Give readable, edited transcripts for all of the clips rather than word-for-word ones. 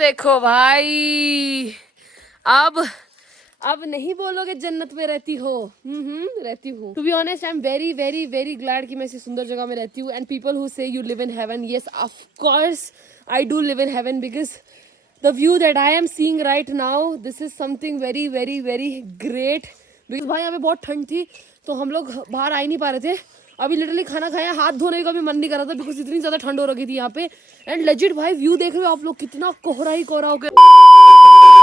देखो भाई, अब नहीं बोलोगे जन्नत में रहती हो। रहती हूँ। To be honest I am very very very glad कि मैं ऐसी सुंदर जगह में रहती हूँ। And people who say you live in heaven, yes of course I do live in heaven because the view that I am seeing right now, this is something very very very great. Because भाई यहाँ पे बहुत ठंड थी तो हम लोग बाहर आ ही नहीं पा रहे थे। अभी लिटरली खाना खाया, हाथ धोने का भी मन नहीं कर रहा था बिकॉज इतनी ज्यादा ठंड हो रखी थी यहाँ पे। एंड लेजिट भाई व्यू देख रहे हो आप लोग, कितना कोहरा ही कोहरा हो गया।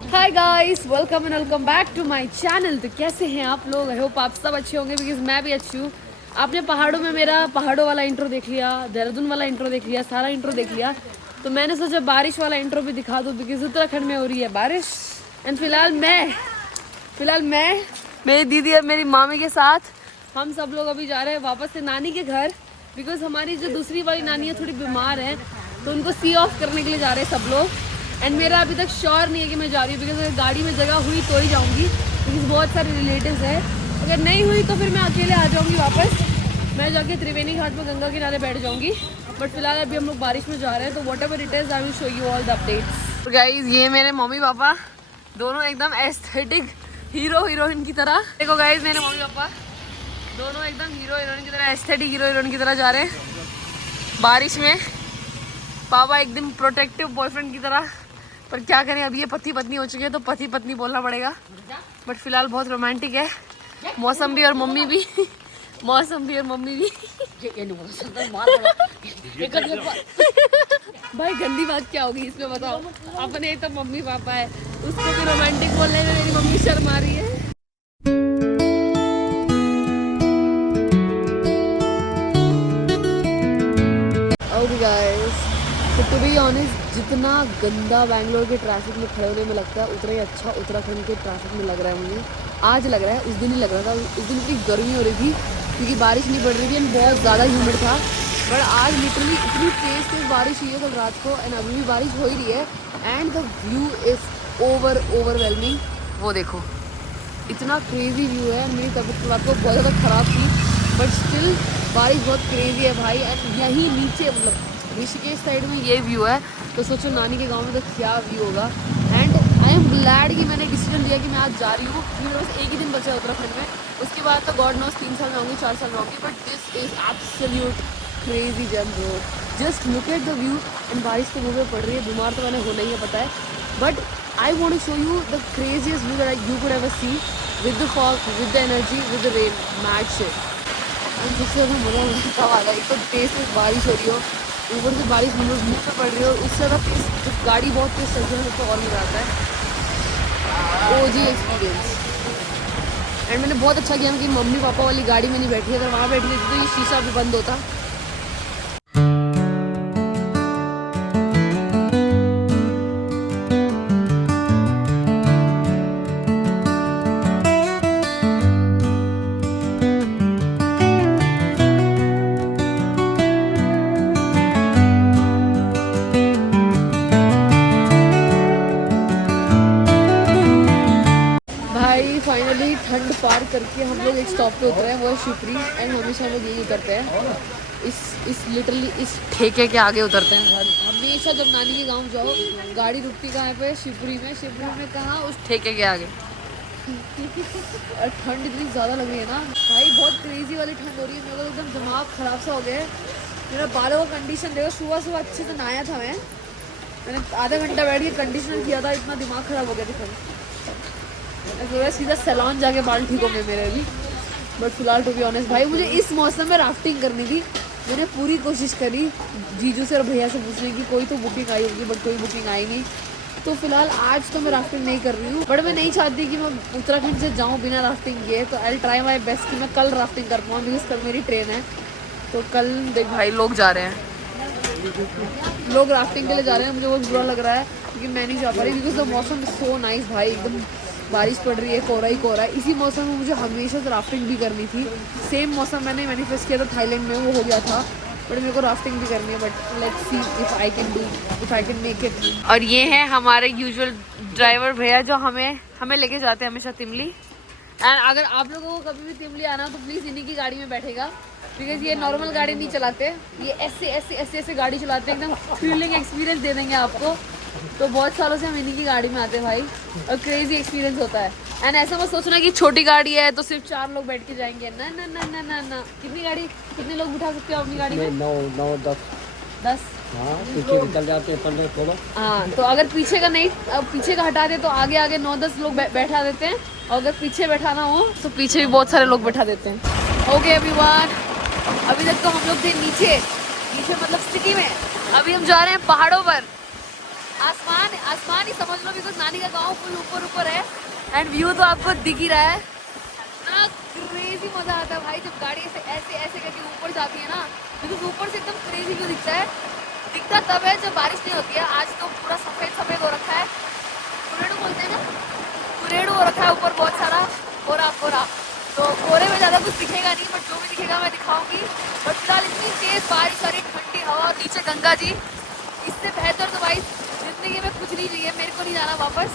Hi guys, welcome and welcome back to my channel. तो कैसे हैं आप लोग? आई होप आप सब अच्छे होंगे बिकॉज मैं भी अच्छी हूँ। आपने पहाड़ों में मेरा पहाड़ों वाला इंट्रो देख लिया, देहरादून वाला इंट्रो देख लिया, सारा इंट्रो देख लिया। तो मैंने सोचा बारिश वाला इंट्रो भी दिखा दूँ बिकॉज उत्तराखंड में हो रही है बारिश। एंड फिलहाल मैं मेरी दीदी और मेरी मामी के साथ हम सब लोग अभी जा रहे हैं वापस से नानी के घर बिकॉज हमारी जो दूसरी वाली नानी है थोड़ी बीमार है तो उनको सी ऑफ करने के लिए जा रहे हैं सब लोग। एंड मेरा अभी तक श्योर नहीं है कि मैं जा रही हूँ बिकॉज अगर गाड़ी में जगह हुई तो ही जाऊँगी बिकॉज बहुत सारे रिलेटिव्स हैं। अगर नहीं हुई तो फिर मैं अकेले आ जाऊँगी वापस। मैं जाके त्रिवेणी घाट पर गंगा किनारे बैठ जाऊँगी। बट फिलहाल अभी हम लोग बारिश में जा रहे हैं तो what ever it is I will show you all the updates. Guys ये मेरे मम्मी पापा दोनों एकदम एस्थेटिक हीरो हीरोइन की तरह। देखो गाइज मेरे मम्मी पापा दोनों एकदम हीरो हीरोइन की तरह, एस्थेटिक हीरो हीरोइन की तरह जा रहे हैं बारिश में। पापा एकदम प्रोटेक्टिव बॉयफ्रेंड की तरह। पर क्या करें, अब ये पति पत्नी हो चुके हैं तो पति पत्नी बोलना पड़ेगा। बट फिलहाल बहुत रोमांटिक है मौसम भी और मम्मी भी। मौसम भी और मम्मी भी। भाई गंदी बात क्या होगी इसमें बताओ? अपने तो मम्मी पापा है, उसको भी रोमांटिक बोलने में मेरी मम्मी शर्मा रही है। Okay guys, तो टू बी ऑनेस्ट जितना गंदा बैंगलोर के ट्रैफिक में खड़े होने में लगता है उतना ही अच्छा उत्तराखंड के ट्रैफिक में लग रहा है मुझे। आज लग रहा है, उस दिन ही लग रहा था। उस दिन इतनी गर्मी हो रही थी क्योंकि बारिश नहीं पड़ रही थी एंड बहुत ज़्यादा ह्यूमिड था। बट आज लिटरली इतनी तेज़ बारिश हुई है कल रात को एंड अभी भी बारिश हो ही रही है and the view is overwhelming. वो देखो इतना क्रेजी व्यू है। मेरी तबीयत रात को बहुत ज़्यादा ख़राब थी बट स्टिल बारिश बहुत क्रेजी है भाई। एंड यहीं नीचे मतलब ऋषिकेश साइड में ये व्यू है तो सोचो नानी के गांव में तो क्या व्यू होगा। एंड आई एम ग्लैड कि मैंने डिसीजन लिया कि मैं आज जा रही हूँ क्योंकि मेरे पास एक ही दिन बचा है उत्तराखंड में। उसके बाद तो गॉड नोस 3 साल रहूँगी 4 साल रहूँगी। But this is absolute crazy journey bro. Just look at the view and बारिश तो मुँह में पड़ रही है। बीमार तो मैंने होना ही है पता है but I want to show you the craziest view that you could ever see with the fog, with the energy, with the rain, mad shit. And सबसे ज़्यादा मज़ा कब आ गया, एक तो तेज़ तेज़ बारिश हो रही हो, ऊपर से बारिश मुँह पे पड़ रही हो, उससे ज़्यादा तेज़ जब गाड़ी बहुत तेज़ चलती है तो और मज़ा आता है। ओजी एक्सपीरियंस। एंड मैंने बहुत अच्छा किया कि मम्मी पापा वाली गाड़ी में नहीं बैठी। अगर वहाँ बैठी थी तो ये शीशा भी बंद होता। फाइनली ठंड पार करके हम लोग एक स्टॉप पे उतरे हैं, वो है शिवपुरी। एंड हमेशा हम लोग यही उतरते हैं, इस लिटरली इस ठेके के आगे उतरते हैं हमेशा। जब नानी के गांव जाओ गाड़ी रुकती कहाँ पे? शिवपुरी में। शिवपुरी में कहाँ? उस ठेके के आगे। और ठंड इतनी ज़्यादा लग रही है ना भाई, बहुत क्रेजी वाली ठंड हो रही है। मेरे को एकदम दिमाग ख़राब सा हो गया है। मेरा बालों का कंडीशन देखो, सुबह सुबह अच्छे से नहाया था मैंने आधा घंटा बैठ के कंडीशनर किया था, इतना दिमाग ख़राब हो गया था। सीधा सैलून जाके बाल ठीक हो गए मेरे भी। बट फिलहाल टू बी ऑनेस्ट भाई मुझे इस मौसम में राफ्टिंग करनी थी। मैंने पूरी कोशिश करी जीजू से और भैया से पूछने की, कोई तो बुकिंग आई होगी बट कोई बुकिंग आई नहीं। तो फिलहाल आज तो मैं राफ्टिंग नहीं कर रही हूँ। बट मैं नहीं चाहती कि मैं उत्तराखंड से जाऊँ बिना राफ्टिंग किए। तो आई ट्राई माई बेस्ट कि मैं कल राफ्टिंग कर पाऊँ बिकॉज कल मेरी ट्रेन है। तो कल देख भाई लोग जा रहे हैं, लोग राफ्टिंग के लिए जा रहे हैं। मुझे बहुत बुरा लग रहा है क्योंकि मैं नहीं जा पा रही बिकॉज द मौसम इज सो नाइस भाई। एकदम बारिश पड़ रही है, कोहरा ही कोहरा है। इसी मौसम में मुझे हमेशा से राफ्टिंग भी करनी थी। सेम मौसम मैंने मैनिफेस्ट किया था थाईलैंड में, वो हो गया था। बट मेरे को राफ्टिंग भी करनी है। But let's see if I can make it. और ये है हमारे यूजुअल ड्राइवर भैया जो हमें लेके जाते हैं हमेशा तिमली। एंड अगर आप लोगों को कभी भी तिमली आना हो तो प्लीज़ इन्हीं की गाड़ी में बैठेगा बिकॉज ये नॉर्मल गाड़ी नहीं चलाते, ये ऐसे गाड़ी चलाते हैं। एकदम थ्रिलिंग एक्सपीरियंस दे देंगे आपको। तो बहुत सालों से हम इन्हीं की गाड़ी में आते हैं भाई, और क्रेजी एक्सपीरियंस होता है। एंड ऐसा मत सोचना कि छोटी गाड़ी है तो सिर्फ 4 लोग बैठ के जाएंगे, ना ना ना ना ना ना। कितनी गाड़ी, कितने लोग बिठा सकते हो अपनी गाड़ी में? 10। हाँ, पीछे निकल जाते हैं 15-16। हाँ, तो अगर पीछे का नहीं, अब पीछे का हटा दे तो आगे आगे 9-10 लोग बैठा देते हैं, और अगर पीछे बैठाना हो तो पीछे भी बहुत सारे लोग बैठा देते हैं। ओके एवरीवन, अभी तक तो हम लोग थे नीचे मतलब सिटी में। अभी हम जा रहे हैं पहाड़ों पर। आसमान ही समझ लो, बिकॉज नानी का गाँव फुल ऊपर है, एंड व्यू तो आपको दिख ही रहा है। इतना क्रेजी मजा आता है भाई जब गाड़ी ऐसे करके ऊपर जाती है ना, बिकॉज ऊपर से एकदम क्रेजी व्यू दिखता तब है जब बारिश नहीं होती है। आज तो पूरा सफेद हो रखा है, कुरेड़ू बोलते हैं ना, कुरेड़ू हो रखा है ऊपर बहुत सारा कोरा। तो कोरे में ज़्यादा कुछ दिखेगा नहीं, बट जो भी दिखेगा मैं दिखाऊंगी। बट फिलहाल इतनी तेज बारिश और ठंडी हवा, नीचे गंगा जी, इससे बेहतर तो भाई जिंदगी में कुछ नहीं चाहिए। मेरे को नहीं जाना वापस।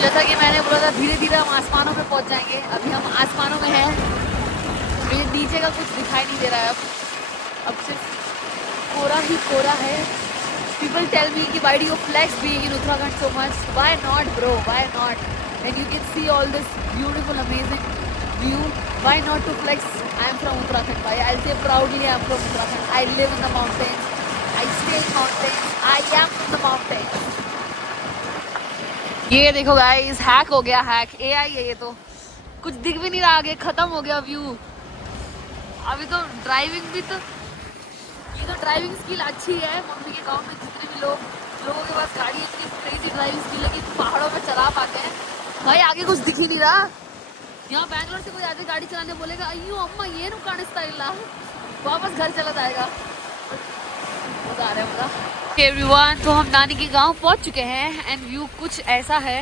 जैसा कि मैंने बोला था, धीरे धीरे हम आसमानों पे पहुंच जाएंगे। अभी हम आसमानों में हैं, मुझे नीचे का कुछ दिखाई नहीं दे रहा है अब सिर्फ कोरा ही कोरा है। People tell me कि why do you flex being in Uttarakhand so much? Why not bro? Why not? When you can see all this beautiful amazing view, why not to flex? I am from Uttarakhand bhai. I'll say proudly I am from Uttarakhand. I live in the mountains. I stay in mountains. I am from the mountains. ये देखो guys, hack हो गया, hack AI है ये तो। कुछ दिख भी नहीं रहा आगे, खत्म हो गया व्यू। अभी तो ड्राइविंग भी तो, ये तो ड्राइविंग स्किल अच्छी है। मम्मी के गांव में जितने भी लोगों के पास गाड़ी, इतनी क्रेजी ड्राइविंग स्किल है कि पहाड़ों में चला पाते हैं। भाई आगे कुछ दिख ही नहीं रहा। यहाँ बैंगलोर से कोई आगे गाड़ी चलाने बोलेगा, अयो अम्मा ये नु कानिस्ता इल्ला, वापस घर चला जाएगा। मजा आ रहा है मजा। एवरीवन, तो हम नानी के गांव पहुंच चुके हैं, एंड व्यू कुछ ऐसा है।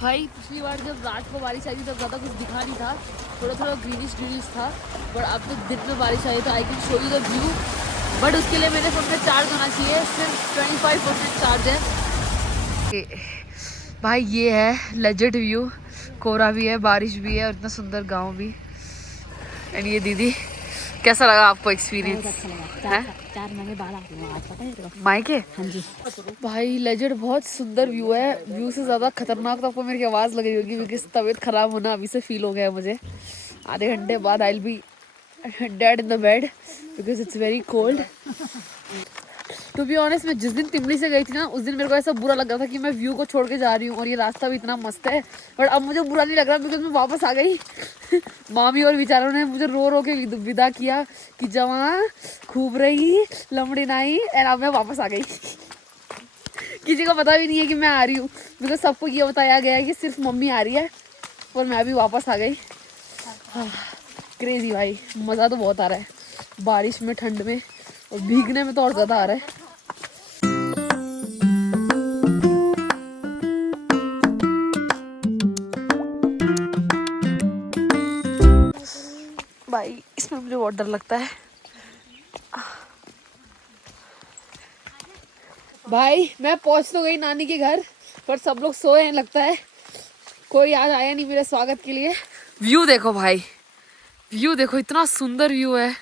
भाई पिछली बार जब रात को बारिश आई थी तब ज़्यादा कुछ दिखा नहीं था, थोड़ा ग्रीनिश था, बट अब तो दिन में बारिश आई तो I can show you the view. But उसके लिए मेरे फ़ोन में चार्ज होना चाहिए, सिर्फ 25% चार्ज है। भाई ये है लेजेंड व्यू, कोहरा भी है, बारिश भी है, और इतना सुंदर गांव भी। एंड ये दीदी, कैसा लगा आपको एक्सपीरियंस? अच्छा लगा। 4 महीने बाद आ गए आज, पता है? मायके? हाँ जी। भाई लेजेंड, बहुत सुंदर व्यू है। व्यू से ज़्यादा खतरनाक तो आपको मेरी आवाज़ लग रही होगी, बिकॉज तबीयत ख़राब होना अभी से फील हो गया है मुझे। आधे घंटे बाद I will be dead in the bed because it's very cold. To be honest, मैं जिस दिन तिमली से गई थी ना, उस दिन मेरे को ऐसा बुरा लग रहा था कि मैं व्यू को छोड़ के जा रही हूँ, और ये रास्ता भी इतना मस्त है। बट अब मुझे बुरा नहीं लग रहा बिकॉज मैं वापस आ गई। मामी और बेचारों ने मुझे रो के विदा किया कि जवान खूब रही लमड़ी नाई, एंड अब मैं वापस आ गई। किसी को पता भी नहीं है कि मैं आ रही हूँ, बिकॉज सबको ये बताया गया है कि सिर्फ मम्मी आ रही है, और मैं भी वापस आ गई। क्रेजी भाई, मज़ा तो बहुत आ रहा है बारिश में, ठंड में, और भीगने में तो और ज़्यादा आ रहा है। भाई इसमें मुझे बहुत डर लगता है। भाई मैं पहुंच तो गई नानी के घर, पर सब लोग सोए हैं लगता है, कोई आज आया नहीं मेरे स्वागत के लिए। व्यू देखो भाई, व्यू देखो, इतना सुंदर व्यू है।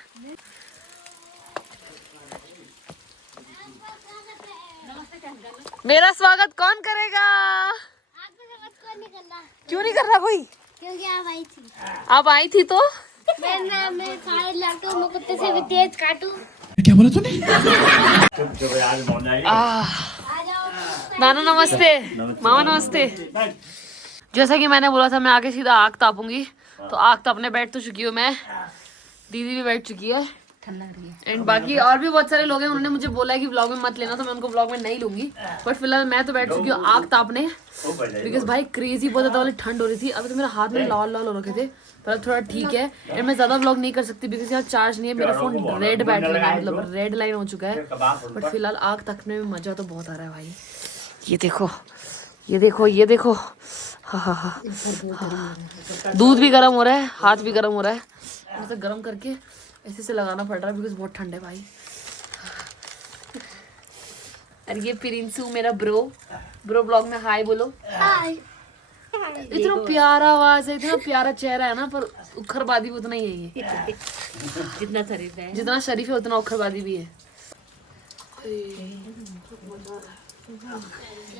मेरा स्वागत कौन करेगा? क्यों नहीं कर रहा कोई? क्योंकि आप आई थी। आप आई थी तो मैं सारे लड़के मैं कुत्ते से भी तेज काटूं। क्या बोला तूने? नाना नमस्ते, मामा नमस्ते। जैसा कि मैंने बोला था, मैं आगे सीधा आग तापूंगी, तो आग तापने बैठ तो चुकी हूँ मैं, दीदी भी बैठ चुकी है, ठंड लग रही है। एंड बाकी और भी बहुत सारे लोग हैं। उन्होंने मुझे बोला है कि व्लॉग में मत लेना, तो मैं उनको व्लॉग में नहीं लूंगी। बट फिलहाल मैं तो बैठ चुकी हूँ आग तापने, बिकॉज भाई क्रेजी बहुत ज़्यादा वाली ठंड हो रही थी। अभी तो मेरे हाथ में लाल हो रखे थे, पर थोड़ा ठीक है। एंड मैं ज़्यादा व्लॉग नहीं कर सकती बिकॉज यहाँ चार्ज नहीं है, मेरा फोन रेड बैटरी है, मतलब रेड लाइन हो चुका है। बट फिलहाल आग तापने में मज़ा तो बहुत आ रहा है भाई। ये देखो, ये देखो, ये देखो, हाँ। दूध भी गर्म हो रहा है, हाथ भी गर्म हो रहा है, ऐसे गर्म करके ऐसे से लगाना पड़ रहा है बिकॉज बहुत ठंड है भाई। अरे ये प्रिंसू मेरा ब्रो ब्लॉग में हाय बोलो। हाय। इतना प्यारा आवाज है, इतना प्यारा चेहरा है ना, पर उखरबादी भी उतना ही है ये। जितना शरीफ है जितना शरीफ है उतना उखरबादी भी है।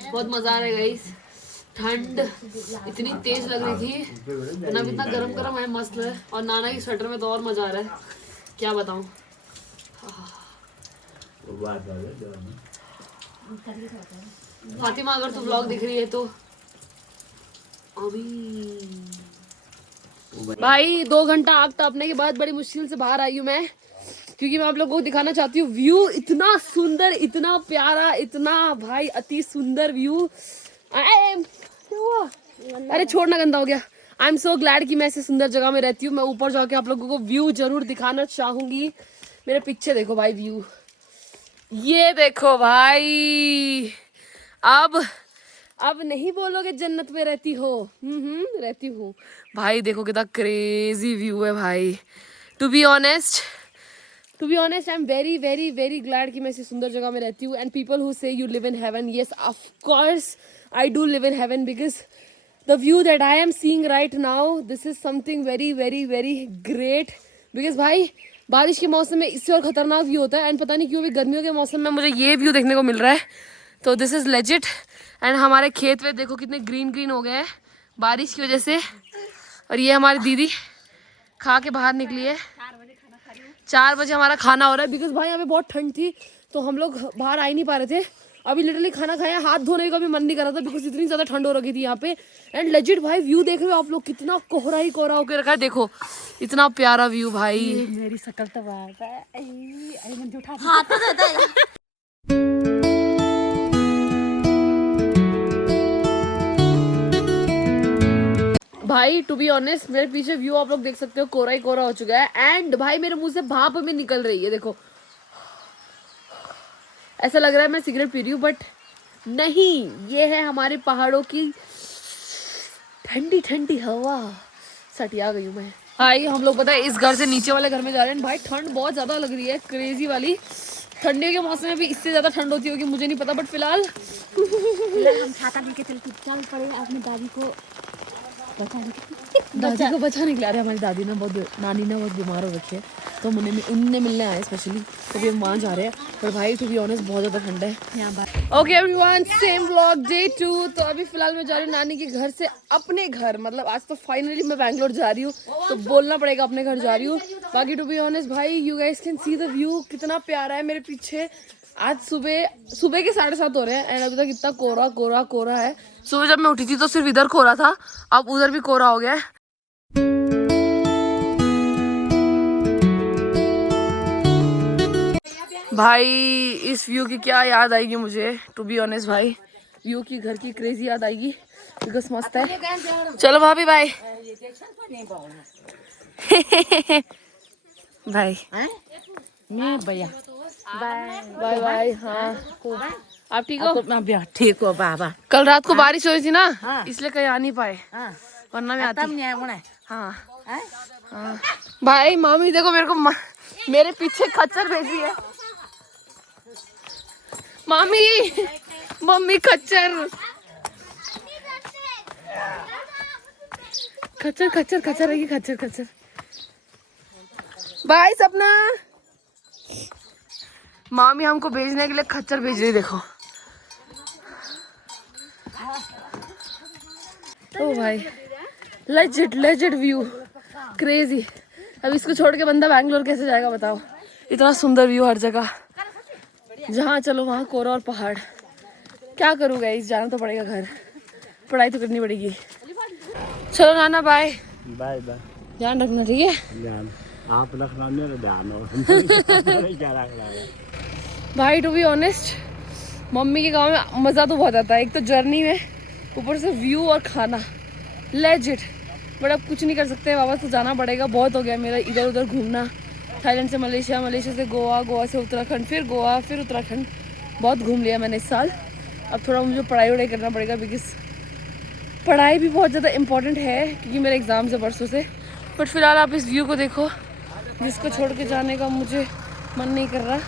बहुत मजा आ रहा है गाइस। ठंड इतनी तेज लग रही थी, वरना भी इतना गरम गरम है, मस्त है। और नाना की स्वेटर में तो और मजा आ रहा है, क्या बताऊं। फातिमा अगर तू व्लॉग देख रही है तो अभी भाई 2 घंटा आग तापने के बाद बड़ी मुश्किल से बाहर आई हूँ मैं, क्योंकि मैं आप लोगों को दिखाना चाहती हूँ व्यू। इतना सुंदर, इतना प्यारा, इतना भाई अति सुंदर व्यू। अरे छोड़ना, गंदा हो गया। आई एम सो ग्लैड कि मैं ऐसे सुंदर जगह में रहती हूँ। मैं ऊपर जाके आप लोगों को व्यू जरूर दिखाना चाहूंगी। मेरे पीछे देखो भाई व्यू, ये देखो भाई। अब नहीं बोलोगे जन्नत में रहती हो। रहती हूँ भाई। देखो कितना क्रेजी व्यू है भाई। To be honest I am very very very glad कि मैं ऐसी सुंदर जगह में रहती हूँ। And people who say you live in heaven, yes of course I do live in heaven, because the view that I am seeing right now, this is something very very very great. Because भाई बारिश के मौसम में इससे और खतरनाक view होता है, एंड पता नहीं क्यों भी गर्मियों के मौसम में मुझे ये व्यू देखने को मिल रहा है, तो दिस इज लेजिट। एंड हमारे खेत में देखो कितने ग्रीन ग्रीन हो गए हैं बारिश की वजह से। और ये हमारी दीदी खा के बाहर निकली है। 4 बजे हमारा खाना हो रहा है, बिकॉज भाई यहाँ पे बहुत ठंड थी तो हम लोग बाहर आ ही नहीं पा रहे थे। अभी लिटरली खाना खाया, हाथ धोने का भी मन नहीं कर रहा था, बिकॉज इतनी ज़्यादा ठंड हो रखी थी यहाँ पे। एंड लेजिट भाई व्यू देख रहे हो आप लोग, कितना कोहरा ही कोहरा होकर रखा है। देखो इतना प्यारा व्यू भाई। मेरी शक्ल तो बात है। भाई टू बी ऑनेस्ट मेरे पीछे व्यू आप लोग देख सकते हो, कोहरा ही कोहरा हो चुका है। एंड भाई मेरे मुंह से भाप भी निकल रही है। देखो ऐसा लग रहा है मैं सिगरेट पी रही हूँ, बट नहीं, ये है हमारे पहाड़ों की ठंडी ठंडी हवा। सटिया गई हूँ मैं भाई। हम लोग पता है इस घर से नीचे वाले घर में जा रहे हैं। भाई ठंड बहुत ज्यादा लग रही है, क्रेजी वाली। ठंडी के मौसम में भी इससे ज्यादा ठंड होती होगी मुझे नहीं पता, बट फिलहाल हम छाता लेके चल पड़े अपनी दादी को बचाने के लिए। अरे हमारी दादी ना नानी ना बहुत बीमार हो रखी है, तो उनने मिलने आए स्पेशली, तो भी हम वहाँ जा रहे हैं। पर भाई टू बी ऑनेस्ट बहुत ज़्यादा ठंड है। Okay everyone, same vlog day 2। तो अभी फिलहाल मैं जा रही हूँ नानी के घर से अपने घर। मतलब आज तो फाइनली मैं बैंगलोर जा रही हूँ, तो बोलना पड़ेगा अपने घर जा रही हूँ। बाकी टू बी ऑनेस्ट भाई you guys can see the view, कितना प्यारा है मेरे पीछे। आज सुबह के 7:30 हो रहे हैं, एंड अभी तक इतना कोहरा कोहरा कोहरा है। सुबह जब मैं उठी थी तो सिर्फ इधर कोहरा था, अब उधर भी कोहरा हो गया है। भाई इस व्यू की क्या याद आएगी मुझे, टू बी ऑनेस्ट भाई व्यू की, घर की क्रेजी याद आएगी, बिकॉज मस्त है। चलो भाभी बाय। बाय भैया बाय बाय। हाँ आप ठीक हो? ठीक हो बाबा। कल रात को बारिश हो रही थी ना, इसलिए कहीं आ नहीं पाए, वरना मैं आती। हाँ भाई मामी देखो मेरे को मेरे पीछे खच्चर भेज रही है। मम्मी खच्चर रहेगी, खच्चर। बाय सपना। मामी हमको भेजने के लिए खच्चर भेज रही, देखो। ओ भाई लेजिट व्यू, क्रेजी। अब इसको छोड़ के बंदा बैंगलोर कैसे जाएगा बताओ। इतना सुंदर व्यू हर जगह, जहाँ चलो वहाँ कोहरा और पहाड़। क्या करूँ गाइस, जाना तो पड़ेगा घर, पढ़ाई तो करनी पड़ेगी। चलो नाना बाय बाय बाय। ध्यान रखना, ठीक है? ध्यान आप रखना, मेरा ध्यान हो। क्या रखना है भाई टू बी ऑनेस्ट मम्मी के गाँव में मज़ा तो बहुत आता है, एक तो जर्नी में, ऊपर से व्यू और खाना लेजिट। बट अब कुछ नहीं कर सकते, वापस तो जाना पड़ेगा। बहुत हो गया मेरा इधर उधर घूमना, थाईलैंड से मलेशिया, मलेशिया से गोवा, गोवा से उत्तराखंड, फिर गोवा, फिर उत्तराखंड। बहुत घूम लिया मैंने इस साल। अब थोड़ा मुझे पढ़ाई करना पड़ेगा, बिकॉज पढ़ाई भी बहुत ज़्यादा इम्पॉर्टेंट है, क्योंकि मेरे एग्ज़ाम्स है परसों से। बट फिलहाल आप इस व्यू को देखो, जिसको छोड़ के जाने का मुझे मन नहीं कर रहा।